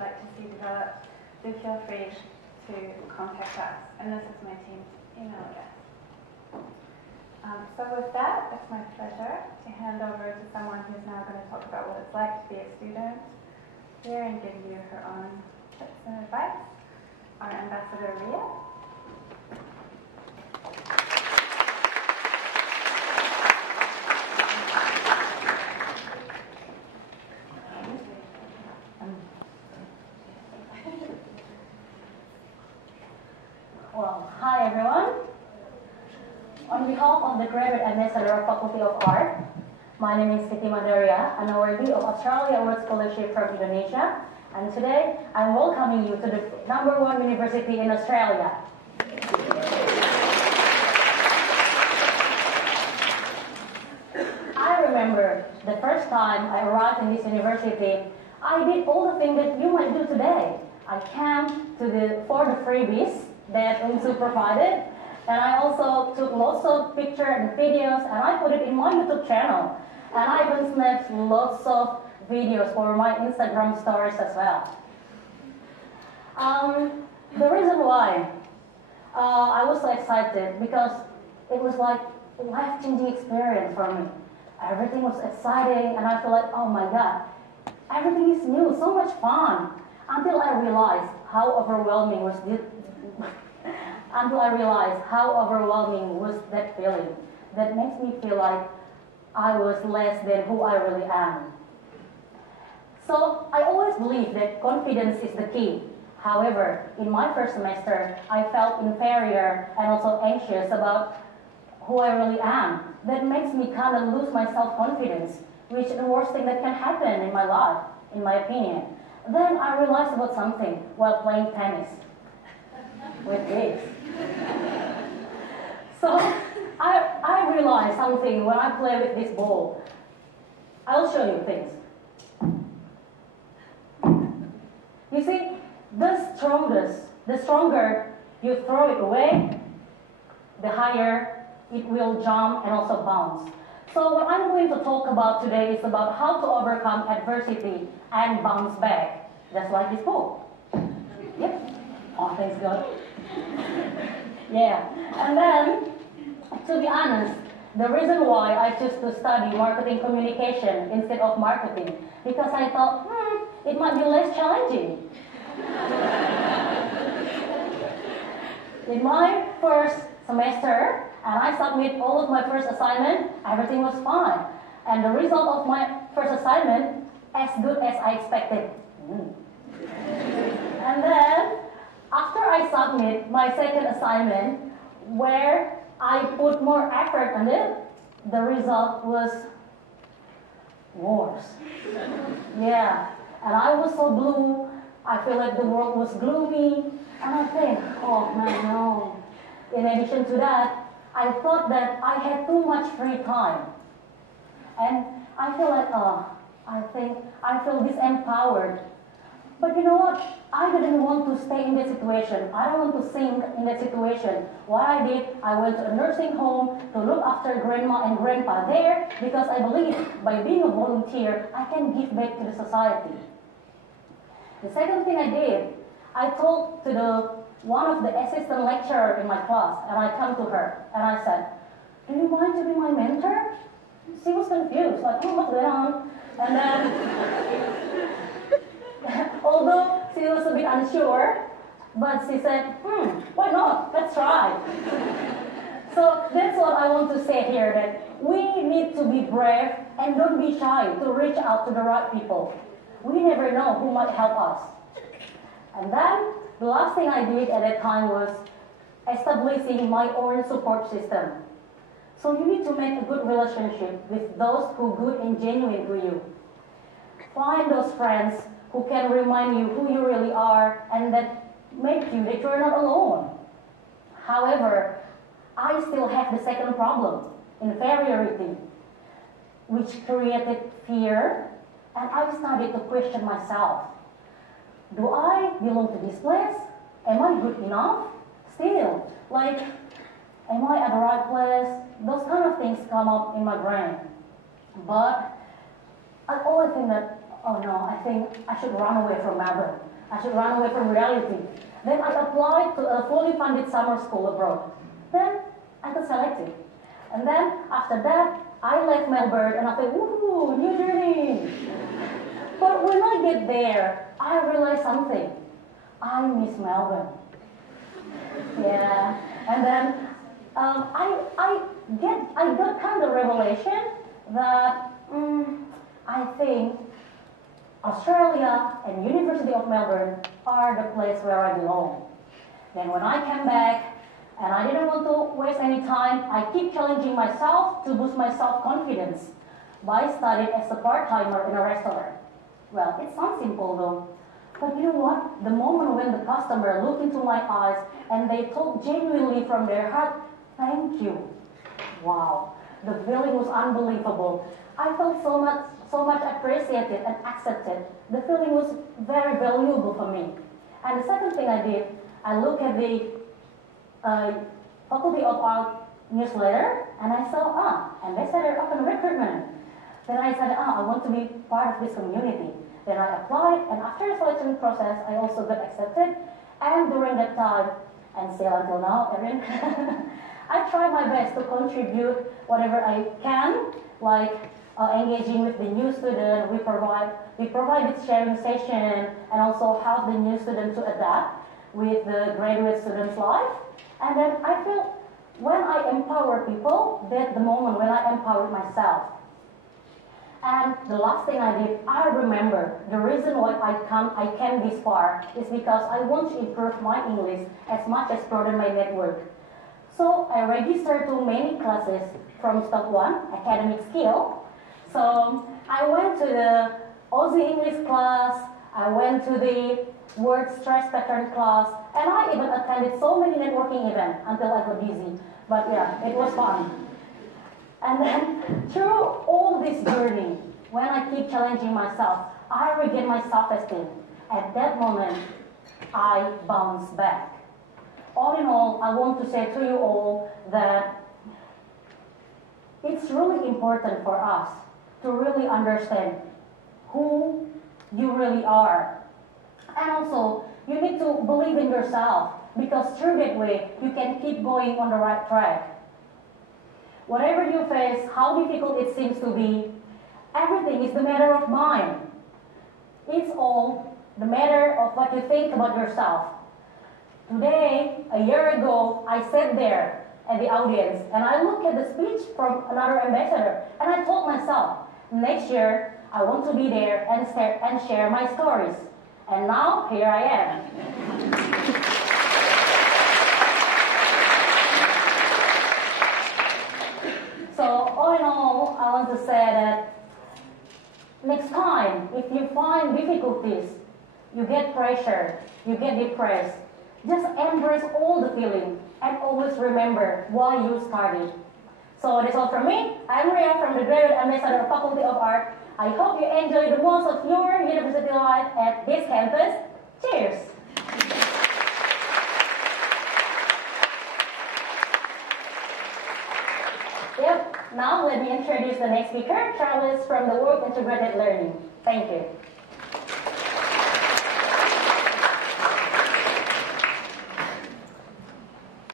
like to see developed, do feel free to contact us. And this is my team's email address. So with that, it's my pleasure to hand over to someone who's now going to talk about what it's like to be a student here and give you her own tips and advice, our Ambassador Ria. Well, hi everyone. On behalf of the Graduate Ambassador of Faculty of Art, my name is Siti Mandaria, an awardee of Australia Award Scholarship from Indonesia, and today I'm welcoming you to the #1 university in Australia. I remember the first time I arrived in this university, I did all the things that you might do today. I came for the freebies that UNSU provided, and I also took lots of pictures and videos, and I put it in my YouTube channel. And I even snapped lots of videos for my Instagram stories as well. The reason why I was so excited, because it was like a life-changing experience for me. Everything was exciting, and I feel like, oh my God, everything is new, so much fun. Until I realized how overwhelming was that feeling. That makes me feel like I was less than who I really am. So I always believe that confidence is the key. However, in my first semester, I felt inferior and also anxious about who I really am. That makes me kind of lose my self-confidence, which is the worst thing that can happen in my life, in my opinion. Then I realized about something while playing tennis with this. So I realized something when I play with this ball. I'll show you things. You see, the stronger you throw it away, the higher it will jump and also bounce. So what I'm going to talk about today is about how to overcome adversity and bounce back. Just like this ball. Yep. Oh, thanks God. Yeah. And then, to be honest, the reason why I chose to study marketing communication instead of marketing, because I thought, it might be less challenging. In my first semester, and I submit all of my first assignment, everything was fine. And the result of my first assignment, as good as I expected. And then, after I submit my second assignment, where I put more effort on it, the result was worse. Yeah, and I was so blue, I feel like the world was gloomy, and I think, oh man, no. In addition to that, I thought that I had too much free time. And I feel like, I feel disempowered. But you know what? I didn't want to stay in that situation. I don't want to sink in that situation. What I did, I went to a nursing home to look after grandma and grandpa there, because I believe by being a volunteer, I can give back to the society. The second thing I did, I talked to one of the assistant lecturer in my class, and I come to her, and I said, do you mind to be my mentor? She was confused, like, oh, what's going on? And then, although she was a bit unsure, but she said, why not? Let's try. So that's what I want to say here, that we need to be brave and don't be shy to reach out to the right people. We never know who might help us. And then the last thing I did at that time was establishing my own support system. So you need to make a good relationship with those who are good and genuine to you. Find those friends who can remind you who you really are and that make you that you're not alone. However, I still have the second problem, inferiority, which created fear, and I started to question myself. Do I belong to this place? Am I good enough? Still, like, am I at the right place? Those kind of things come up in my brain. But I always think that oh no, I think I should run away from Melbourne. I should run away from reality. Then I applied to a fully funded summer school abroad. Then I got selected. And then after that, I left Melbourne and I thought, woohoo, new journey. But when I get there, I realized something. I miss Melbourne. Yeah. And then I got kind of revelation that I think Australia and University of Melbourne are the place where I belong. Then when I came back, and I didn't want to waste any time, I keep challenging myself to boost my self-confidence by studying as a part-timer in a restaurant. Well, it sounds simple though, but you know what? The moment when the customer looked into my eyes and they told genuinely from their heart, thank you. Wow, the feeling was unbelievable. I felt so much appreciated and accepted. The feeling was very valuable for me. And the second thing I did, I looked at the Faculty of Art newsletter, and I saw, ambassador open recruitment. Then I said, I want to be part of this community. Then I applied, and after the selection process, I also got accepted. And during that time, and still until now, Erin, I try my best to contribute whatever I can, like engaging with the new student. We provide with sharing session, and also help the new student to adapt with the graduate student's life. And then I feel when I empower people, that's the moment when I empower myself. And the last thing I did, I remember the reason why I came this far is because I want to improve my English as much as broaden my network. So I registered to many classes from step 1, academic skill. So I went to the Aussie English class, I went to the word stress pattern class, and I even attended so many networking events until I got busy. But yeah, it was fun. And then through all this journey, when I keep challenging myself, I regain my self-esteem. At that moment, I bounce back. All in all, I want to say to you all that it's really important for us to really understand who you really are. And also, you need to believe in yourself, because through that way, you can keep going on the right track. Whatever you face, how difficult it seems to be, everything is the matter of mind. It's all the matter of what you think about yourself. Today, a year ago, I sat there at the audience and I looked at the speech from another ambassador and I told myself, next year, I want to be there and share my stories. And now, here I am. So, all in all, I want to say that next time, if you find difficulties, you get pressure, you get depressed, just embrace all the feelings and always remember why you started. So that's all from me. I'm Ria from the Graduate Ambassador Faculty of Art. I hope you enjoy the most of your university life at this campus. Cheers! Yep, now let me introduce the next speaker, Charles from the Work Integrated Learning. Thank you.